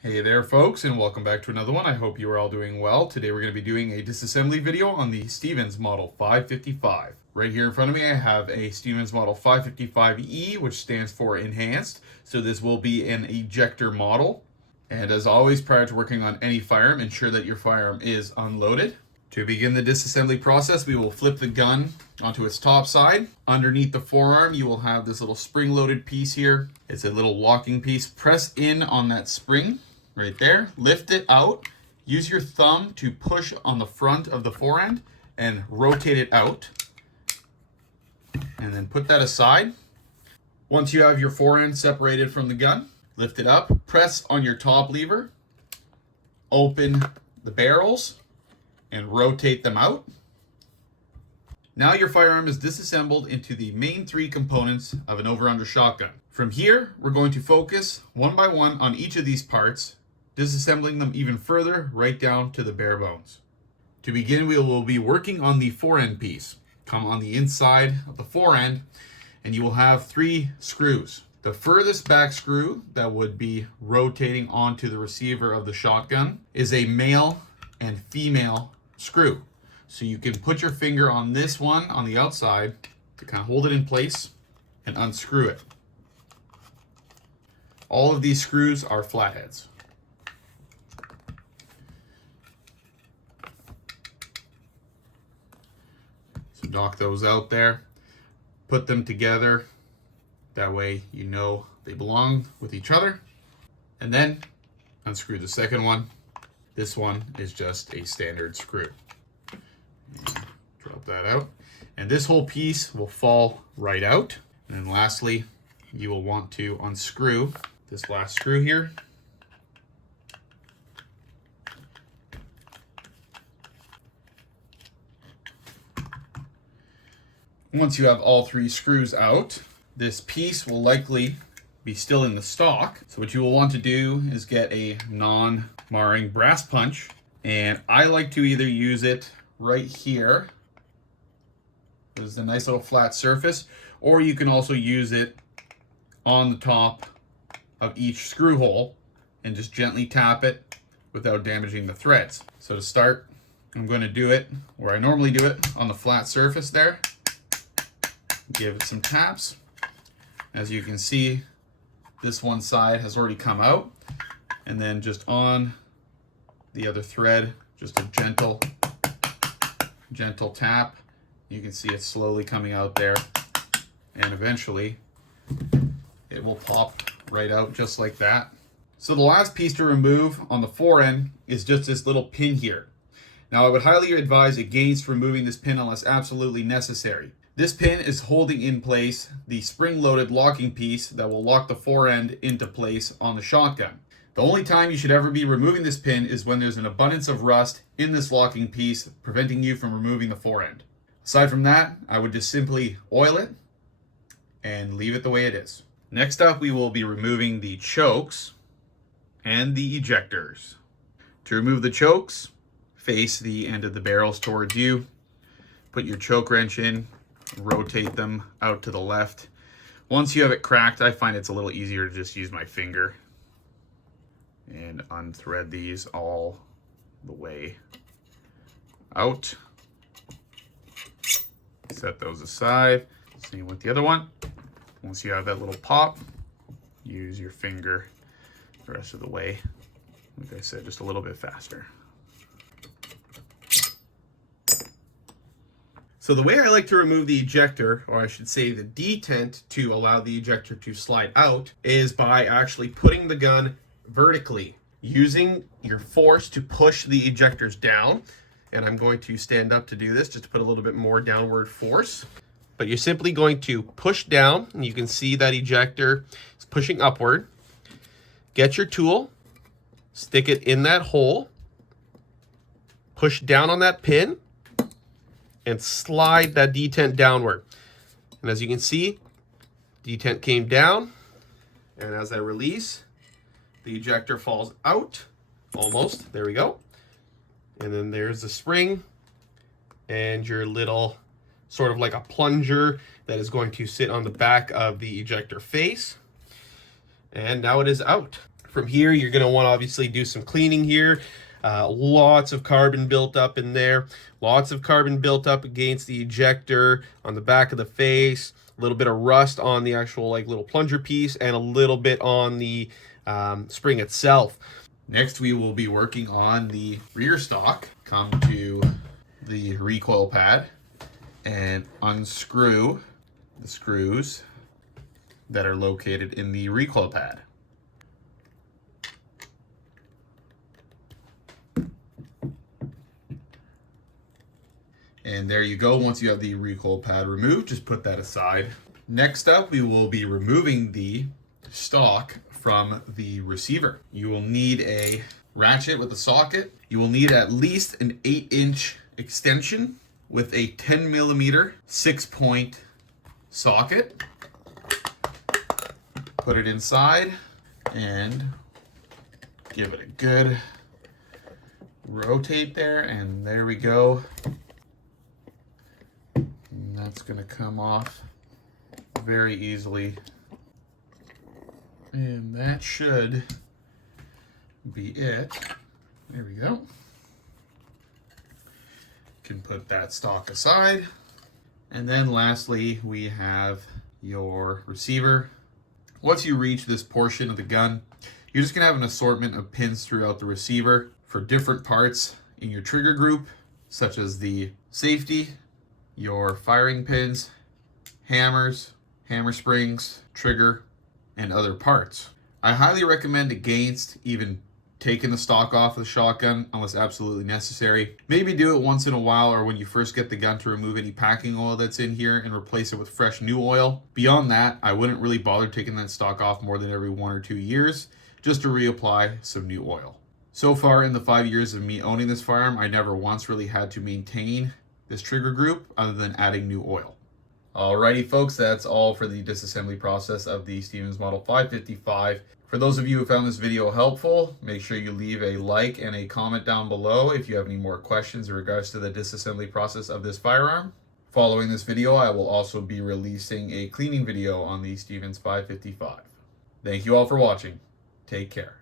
Hey there folks, and welcome back to another one. I hope you are all doing well. Today we're going to be doing a disassembly video on the Stevens Model 555. Right here in front of me I have a Stevens Model 555E, which stands for Enhanced. So this will be an ejector model. And as always, prior to working on any firearm, ensure that your firearm is unloaded. To begin the disassembly process, we will flip the gun onto its top side. Underneath the forearm, you will have this little spring-loaded piece here. It's a little locking piece. Press in on that spring right there. Lift it out. Use your thumb to push on the front of the forend and rotate it out. And then put that aside. Once you have your forend separated from the gun, lift it up. Press on your top lever. Open the barrels and rotate them out. Now your firearm is disassembled into the main three components of an over-under shotgun. From here, we're going to focus one by one on each of these parts, disassembling them even further right down to the bare bones. To begin, we will be working on the forend piece. Come on the inside of the forend, and you will have 3 screws. The furthest back screw that would be rotating onto the receiver of the shotgun is a male and female screw. So you can put your finger on this one on the outside to kind of hold it in place and unscrew it. All of these screws are flatheads. So knock those out there, put them together. That way you know they belong with each other. And then unscrew the second one. This one is just a standard screw. And drop that out. And this whole piece will fall right out. And then lastly, you will want to unscrew this last screw here. Once you have all 3 screws out, this piece will likely be still in the stock. So what you will want to do is get a non-marring brass punch, and I like to either use it right here. There's a nice little flat surface, or you can also use it on the top of each screw hole and just gently tap it without damaging the threads. So to start, I'm going to do it where I normally do it, on the flat surface there. Give it some taps. As you can see, this one side has already come out, and then just on the other thread, just a gentle tap. You can see it slowly coming out there, and eventually it will pop right out just like that. So the last piece to remove on the forend is just this little pin here. Now I would highly advise against removing this pin unless absolutely necessary. This pin is holding in place the spring-loaded locking piece that will lock the forend into place on the shotgun. The only time you should ever be removing this pin is when there's an abundance of rust in this locking piece, preventing you from removing the forend. Aside from that, I would just simply oil it and leave it the way it is. Next up, we will be removing the chokes and the ejectors. To remove the chokes, face the end of the barrels towards you. Put your choke wrench in. Rotate them out to the left. Once you have it cracked, I find it's a little easier to just use my finger and unthread these all the way out. Set those aside. Same with the other one. Once you have that little pop, use your finger the rest of the way. Like I said, just a little bit faster. So the way I like to remove the ejector, or I should say the detent to allow the ejector to slide out, is by actually putting the gun vertically, using your force to push the ejectors down. And I'm going to stand up to do this, just to put a little bit more downward force. But you're simply going to push down, and you can see that ejector is pushing upward. Get your tool, stick it in that hole, push down on that pin, and slide that detent downward. And as you can see, detent came down, and as I release, the ejector falls out, almost, there we go. And then there's the spring, and your little, sort of like a plunger that is going to sit on the back of the ejector face. And now it is out. From here, you're going to want to obviously do some cleaning here. Lots of carbon built up in there. Lots of carbon built up against the ejector, on the back of the face. A little bit of rust on the actual like little plunger piece, and a little bit on the spring itself. Next, we will be working on the rear stock. Come to the recoil pad and unscrew the screws that are located in the recoil pad. And there you go. Once you have the recoil pad removed, just put that aside. Next up, we will be removing the stock from the receiver. You will need a ratchet with a socket. You will need at least an 8-inch extension with a 10mm 6-point socket. Put it inside and give it a good rotate there, and there we go. And that's going to come off very easily. And that should be it. There we go. Can put that stock aside. And then lastly, we have your receiver. Once you reach this portion of the gun, you're just gonna have an assortment of pins throughout the receiver for different parts in your trigger group, such as the safety, your firing pins, hammers, hammer springs, trigger, and other parts. I highly recommend against even taking the stock off of the shotgun unless absolutely necessary. Maybe do it once in a while or when you first get the gun to remove any packing oil that's in here and replace it with fresh new oil. Beyond that, I wouldn't really bother taking that stock off more than every 1 or 2 years just to reapply some new oil. So far in the 5 years of me owning this firearm, I never once really had to maintain this trigger group other than adding new oil. Alrighty folks, that's all for the disassembly process of the Stevens Model 555. For those of you who found this video helpful, make sure you leave a like and a comment down below if you have any more questions in regards to the disassembly process of this firearm. Following this video, I will also be releasing a cleaning video on the Stevens 555. Thank you all for watching. Take care.